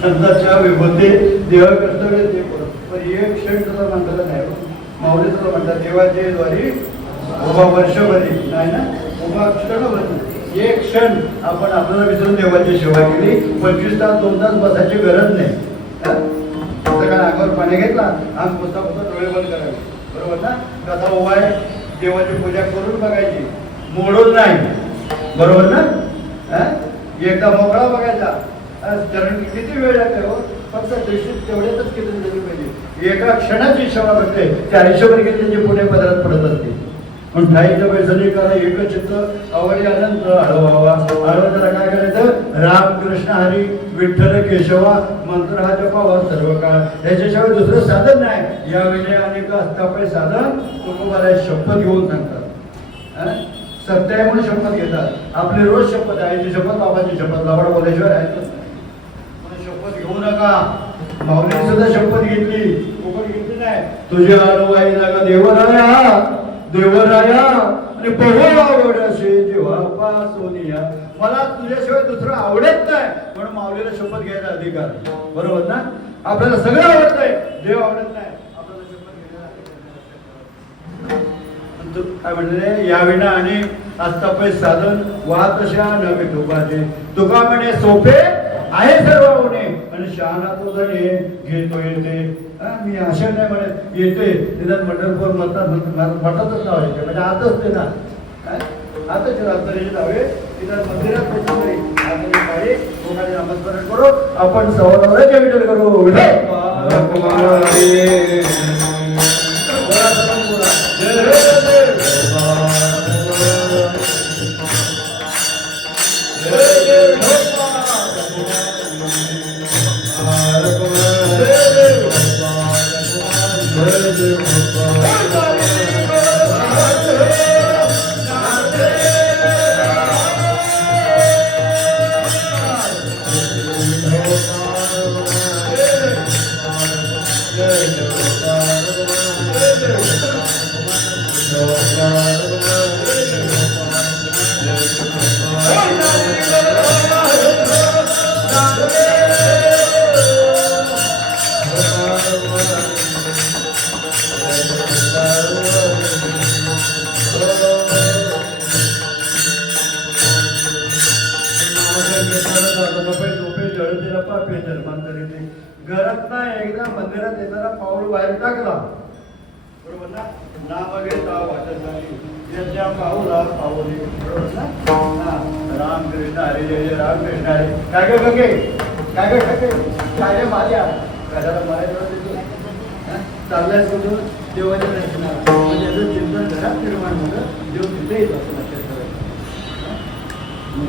संतांच्या विभूती देह कर्तव्य ते पण एक क्षण तुला म्हणतात नाही माऊली तुला म्हणतात देवाचे द्वारी उभा वर्षभरी नाही ना उभा क्षण एक क्षण आपण आपल्याला विसरून देवाची सेवा केली 25 तास 2 तास बसायची गरज नाही काय अंगावर पाणी घेतला अंग पुसता पुसता डोळे बंद करावे बरोबर ना कसा उभा आहे देवाची पूजा करून बघायची मोडून नाही बरोबर ना एकदा मोकळा बघायचा चरण किती वेळ लागते हो फक्त दृष्टीत तेवढ्यातच केली झाली पाहिजे एका क्षणाची सेवा बघते ते आयुष्यभर गेली त्यांचे पुणे पदरात पडत असते पण ठाईचं वैसनी करा एकचित्त आवडी अनंत आढवावा आढवताना काय करायचं रामकृष्ण हरी विठ्ठल केशवा मंत्र हा जपावा सर्व काळ याच्याशिवाय दुसरं साधन नाही यावेळी अनेक अस्तापय साधन तुकोबाला शपथ घेऊन सांगतात सत्य आहे म्हणून शपथ घेतात आपली रोज शपथ आईची शपथ बाबाची शपथ लावड बोलायशिवाय राहायचं म्हणून शपथ घेऊ नका माऊलीने सुद्धा शपथ घेतली कोकण घेतली नाही तुझी अनुवाई लागा देवराया आणि बहु आवडसे जेव्हा सोनिया मला तुझ्याशिवाय दुसरं आवडत नाही म्हणून माऊलीला शपथ घ्यायचा अधिकार बरोबर ना आपल्याला सगळं आवडतंय देव आवडत नाही आपल्याला शपथ घ्यायचा काय म्हणले या विना आणि आस्थापय साधन वाहतशा नवे तुकाचे तुका म्हणे सोपे आहे सर्व होणे आणि शहाणा तो जणे घेतो येते मी अशा नाही म्हणत येते निदान पंढरपूर मठातच लावायचे म्हणजे आतच ते ना आताच रात्रीचे लावे निदान मंदिरात नामस्मरण करू आपण सवालाचे विठ्ठल करू घरात ना एकदा मंदिरात येताना पाऊल बाहेर टाकला बरोबर ना नाम घेता वाटत नाही पाऊला पाऊली बरोबर ना रामकृष्ण हरी जय जय रामकृष्ण हरी काय गे काय काय माझ्या कशाला मारायचं चाललाय कुठून देवाच्या दर्शनाला म्हणजे याचं चिंतन घरात निर्माण होतं देव तिथे येत असं लक्षात ठेवायचं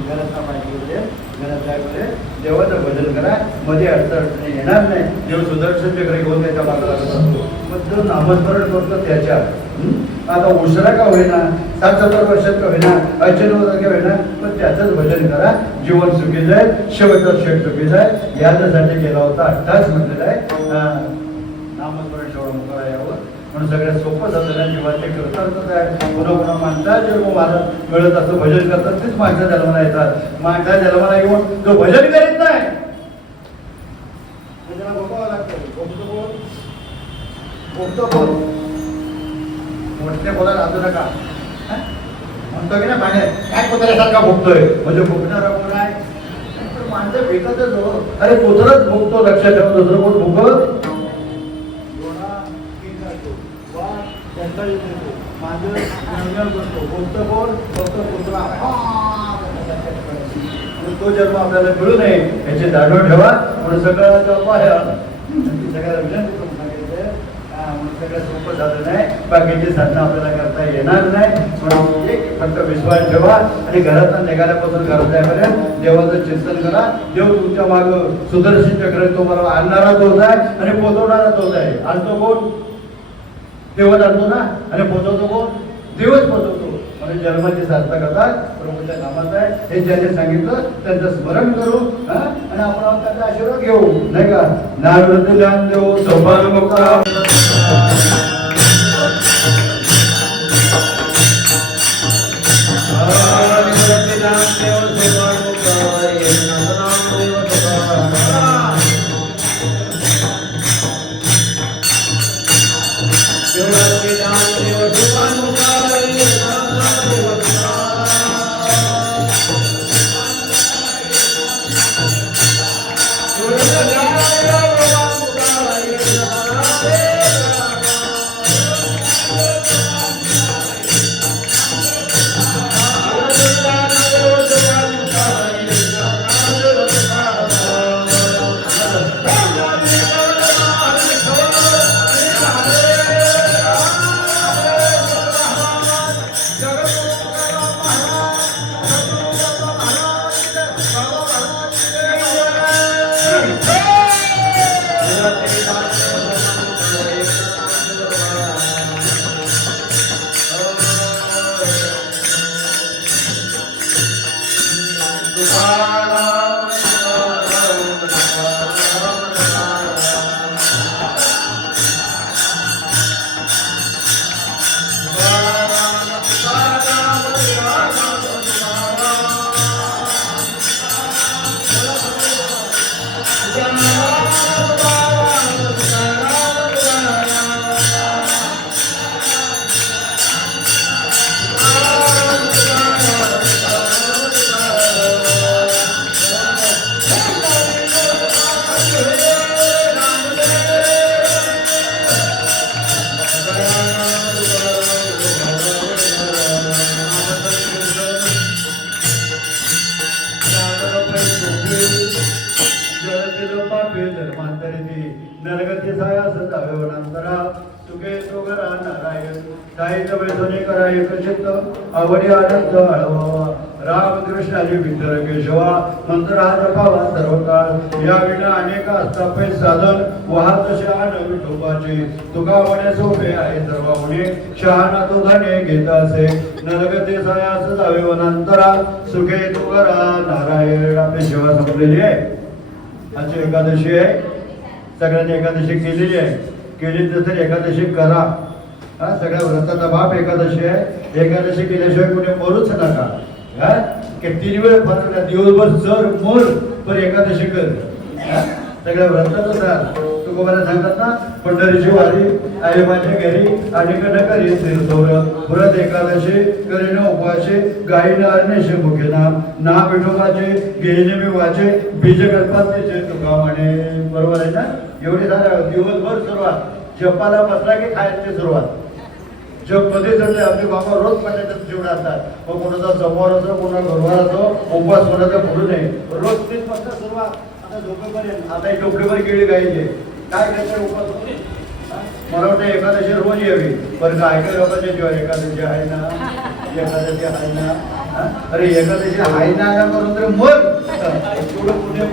घरात पाहिजे घरात काय बोले देवाचं भजन करा मध्ये अडचणी येणार नाही देव सुदर्शन चक्र घेऊन त्याच्या मागे लागत असतो मग जो नामस्मरण करतो त्याच्यात आता उशिरा का होईना 60-70 वर्षात का होईना 80-90 का होईना पण त्याचंच भजन करा जीवन सुखी जाईल शेवटचा शेट सुखी जाईल याच्यासाठी गेला होता 28 म्हटलेला आहे नामस्मरण शेवट करा यावर म्हणून सगळ्यात सोपं झालं ना जीवाचे कर्तव्य आहे पुन्हा माणसा जन्म महाराज मिळत असं भजन करतात तेच माणसा जन्माला येतात माणसा जन्माला येऊन जो भजन करीत नाही त्याला भोगावं लागतं भोगतो कोण मोठ्या बोलायला राहतो नका म्हणतो की ना बाहेर काय कुत्र्यासारखा भोगतोय म्हणजे भोगणारा कोण आहे माणसं भेटतच हो अरे कुत्रच भोगतो लक्षात ठेवून दुसरं कोण भोगत तो जन्म आपल्याला मिळू नये याची जाणीव ठेवा म्हणून सगळं सगळ्याला विनंती करून सांगितलं म्हणून सगळं सोपं झालं नाही बाकीची साधनं आपल्याला करता येणार नाही म्हणून एक फक्त विश्वास ठेवा आणि घरात निघाल्यापासून घरात जायपर्यंत देवाचं चिंतन करा देव तुमच्या माग सुदर्शन चक्र तुम्हाला आणणारा तोच आहे आणि पोचवणारा तोच आहे आणतो कोण देवच आणतो ना आणि पोचवतो कोण देवच पोचवतो म्हणून जन्माची साधना करतात प्रभूच्या नामात आहे हे ज्याने सांगितलं त्यांचं स्मरण करू आणि आपण त्यांचा आशीर्वाद घेऊ नाही का नारद ज्ञान देऊ सौभाग्य मुक्ता नरगती सायास जावेवनांतरा तुगे तो घरा नारायण साहित्य वैधने करा एकचित्त आवडी आनंद आळवा रामकृष्णाजी विठ्ठल केशवा मंत्र हा जपावा सर्वकाळ या विना अनेक असतापै साधन वाहत शहाण विठोबाचे तुका वणे सोपे आहे सर्व होणे शहाणा तो धने घेत असे नरगती सायास जावेवनांतरा सुखे तो घरा नारायण आपली सेवा संपलेली आहे. आजची एकादशी आहे. सगळ्यांनी एकादशी केलेली आहे. केली तर एकादशी करा. हा सगळ्या व्रताचा बाप एकादशी आहे. एकादशी केल्याशिवाय कुठे मरूच नका. हा किती वेळ फरक दिवसभर जर मोर पण एकादशी कर. सगळ्या व्रताचं तुकोबाला सांगतात ना पंढरीची वारी आई माझ्या घरी अनेक न करी तीर्थोर व्रत एकादशी करीन उपवासे गायीन अर्णेशे मुखे ना विठोबाचे घेणे मी वाचे बीज कल्पाचे तुका म्हणे. बरोबर आहे ना. एवढी झालं दिवसभर सुरुवात जपाला बसला की खायची सुरुवात. जप मध्ये जर आपले बाबा रोज पाण्यात जेवढे असतात मग कोणाचा समोर असो कोणा गुरुवार असो उपवास कोणाचा पडू नये रोज तेच फक्त सुरुवात. आता झोपेपर्यंत आता टोपलीवर केळी गायचे काय करायचं उपवास. मला वाटतं एकादशी रोज यावी पण काय काय लोकांच्या जेव्हा एकादशी आहे ना एकादशी आहे ना अरे एकादशी आहे ना करून तर मग एवढं पुणे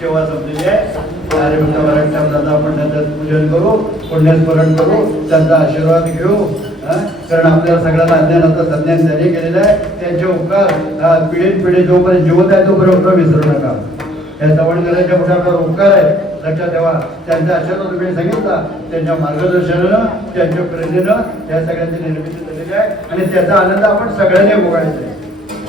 सेवा संपलेली आहे. दादा आपण त्यांचं पूजन करू पुण्यस्मरण करू त्यांचा आशीर्वाद घेऊ. कारण आपल्याला सगळ्यांना अज्ञानाचा संज्ञान त्यांनी केलेला आहे. त्यांचे उपकार पिढीत पिढी जोपर्यंत जीवत आहे तोपर्यंत विसरू नका. या सवणकरांच्या मोठ्या आपल्यावर उपकार आहे लक्षात ठेवा. त्यांचा आशीर्वाद तुम्ही सांगितला त्यांच्या मार्गदर्शनानं त्यांच्या प्रेरणेनं या सगळ्यांची निर्मिती झालेली आहे आणि त्याचा आनंद आपण सगळ्यांनी भोगायचा आहे.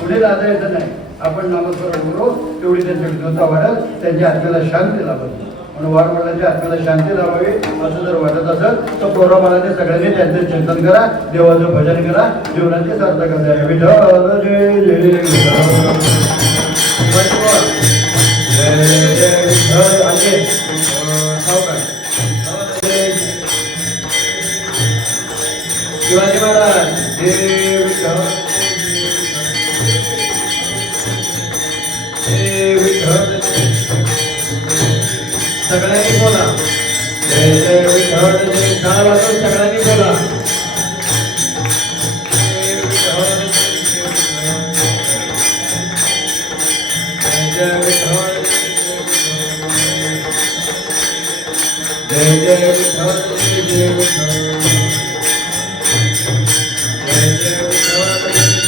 पुढे लाजायचं नाही. आपण नामस्मरण करू तेवढी त्यांची विद्वत्ता वाढेल त्यांच्या आत्म्याला शांती लाभेल. म्हणून वाडवडिलांच्या आत्म्याला शांती लावावी असं जर वाटत असेल तर पोराबाळाने सगळ्यांनी त्यांचे चिंतन करा देवाचं भजन करा जीवनाची सार्थकता आहे. विठ्ठल जय जय विठ्ठल शिवाजी महाराज जय विठ्ठल सगळ्यांनी बोला जय जय विठ्ठल जय काल वाजून सगळ्यांनी बोला जय विठ्ठल जय जय विठ्ठल जय विठ्ठल जय जय विठ्ठल जय जय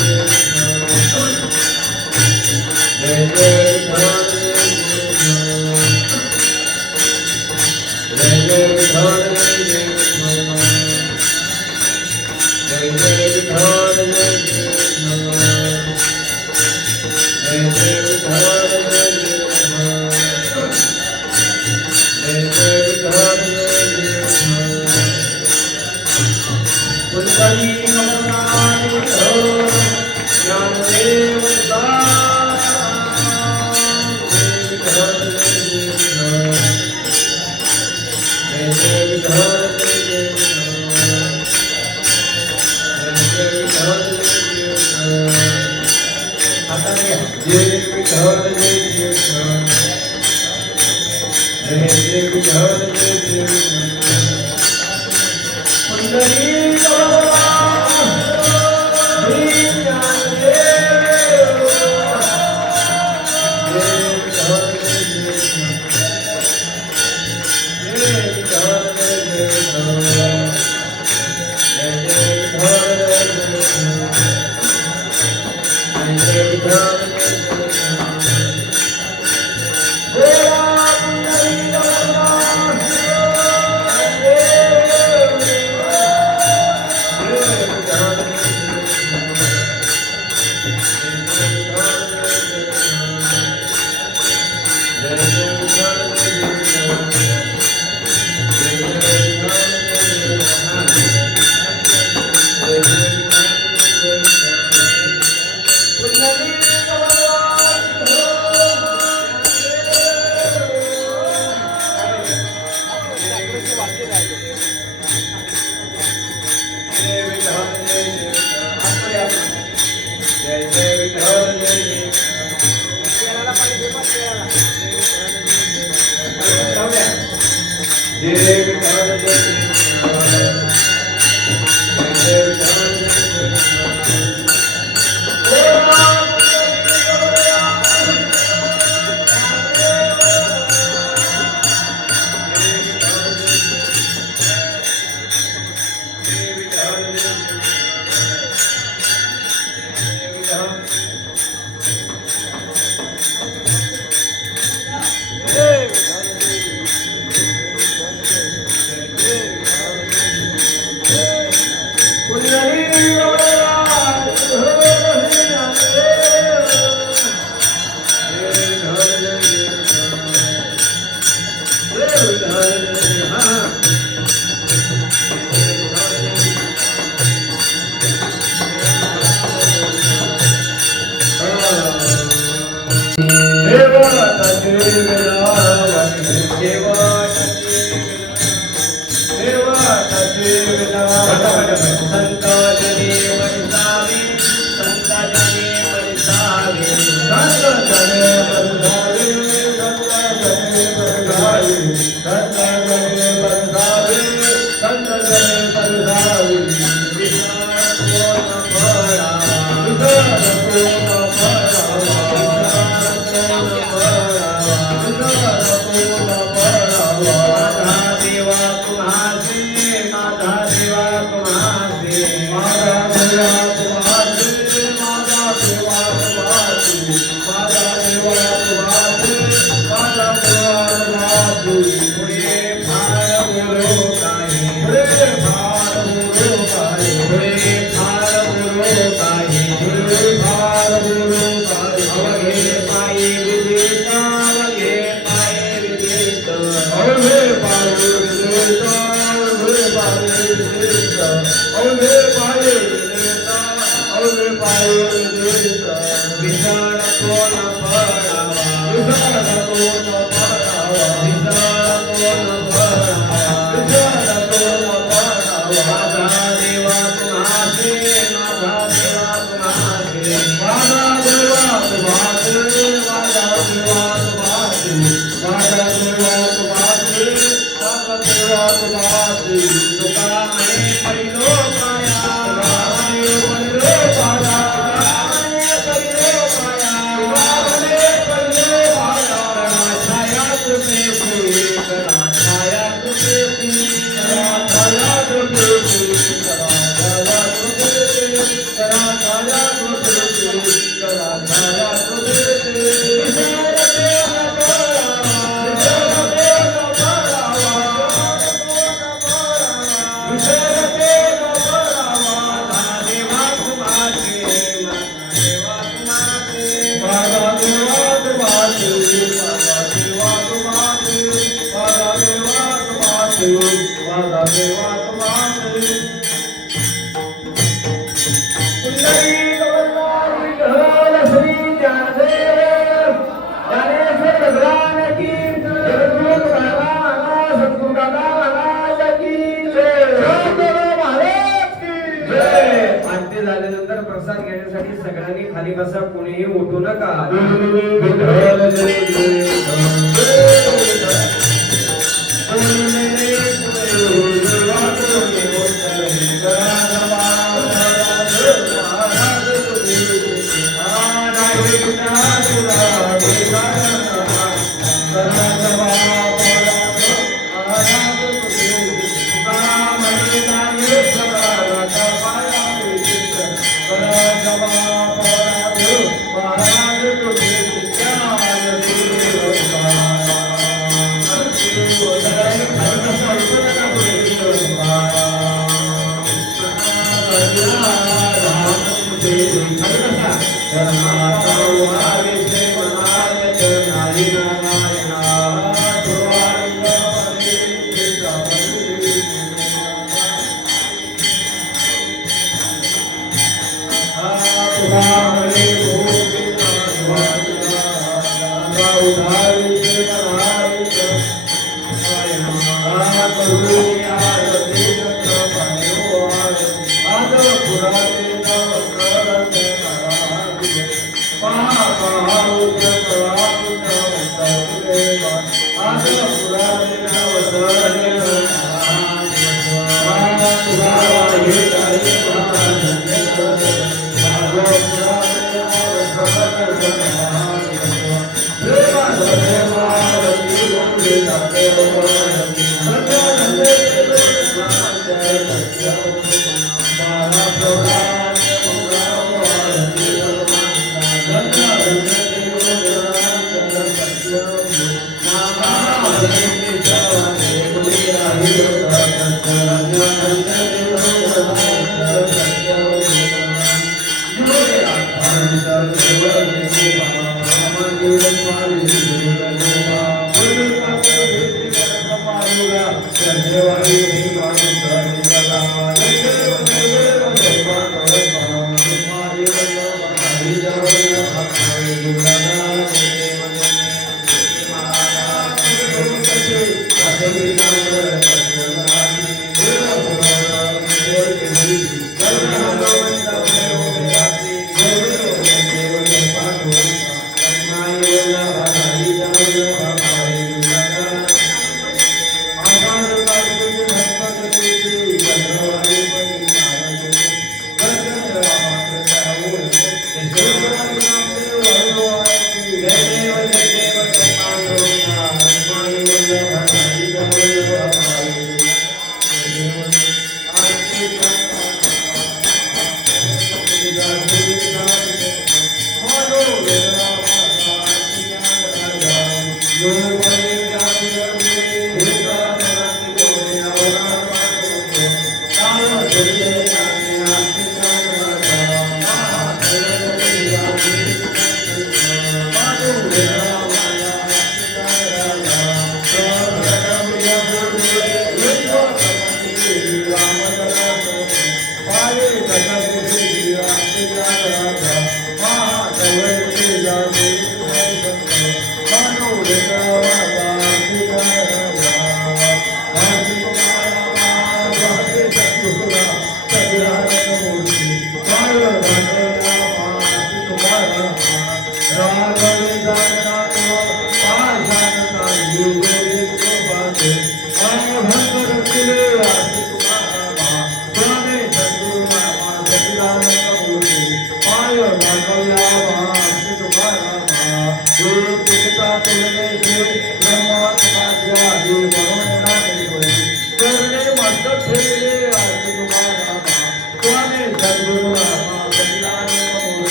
झाल्यानंतर प्रसाद घेण्यासाठी सगळ्यांनी खाली बसा, कोणीही उठू नका. Thank you.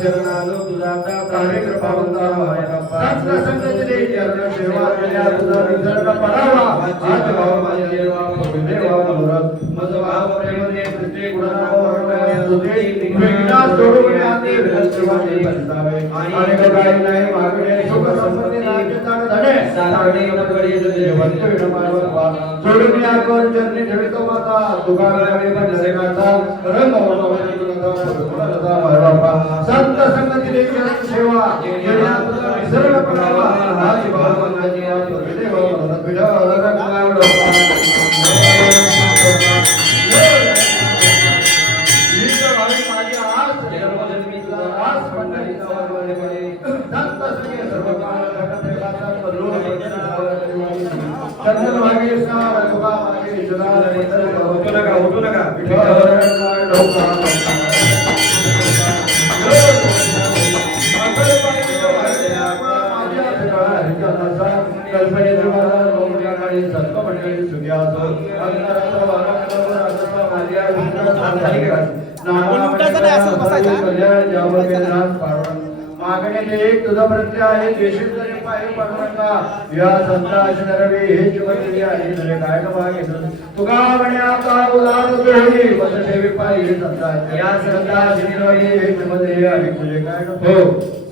शरणालो तुझा कार्य कृपावंता संत संगतीने चरण सेवा केल्या तुझा निधन पडावा आज भाव माझे देवा देवा मनोरथ मज भाव प्रेमने प्रत्येक गुणावर तुझे विघ्न सोडवणे आधी विनंती वाटे बंधावे आणि काही नाही मागणे सुख संपत्ती राज्यतान धडे सागणे नकडे देवंत विडमावा सोडून याकर चरणी ठेवितो माता तुका गावे बनलेला रंग होतो संत संगतीने चरण सेवा केल्या तुझा विसरण पडावा आज भाव माझे देवा मनोरथ उठू नका मागणे एक तुझा प्रत्यय आहे देशील तरी पाय पडवता या संताची नरवी हे चिवली आहे तुझे काय मागितलं तुका म्हणे आता उदार होई बस ठेवी पाहिजे संताची या संताची नरवी हे चिवली आहे तुझे काय हो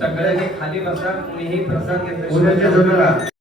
सगळ्यांनी खाली बसा कुणीही प्रसाद घेतला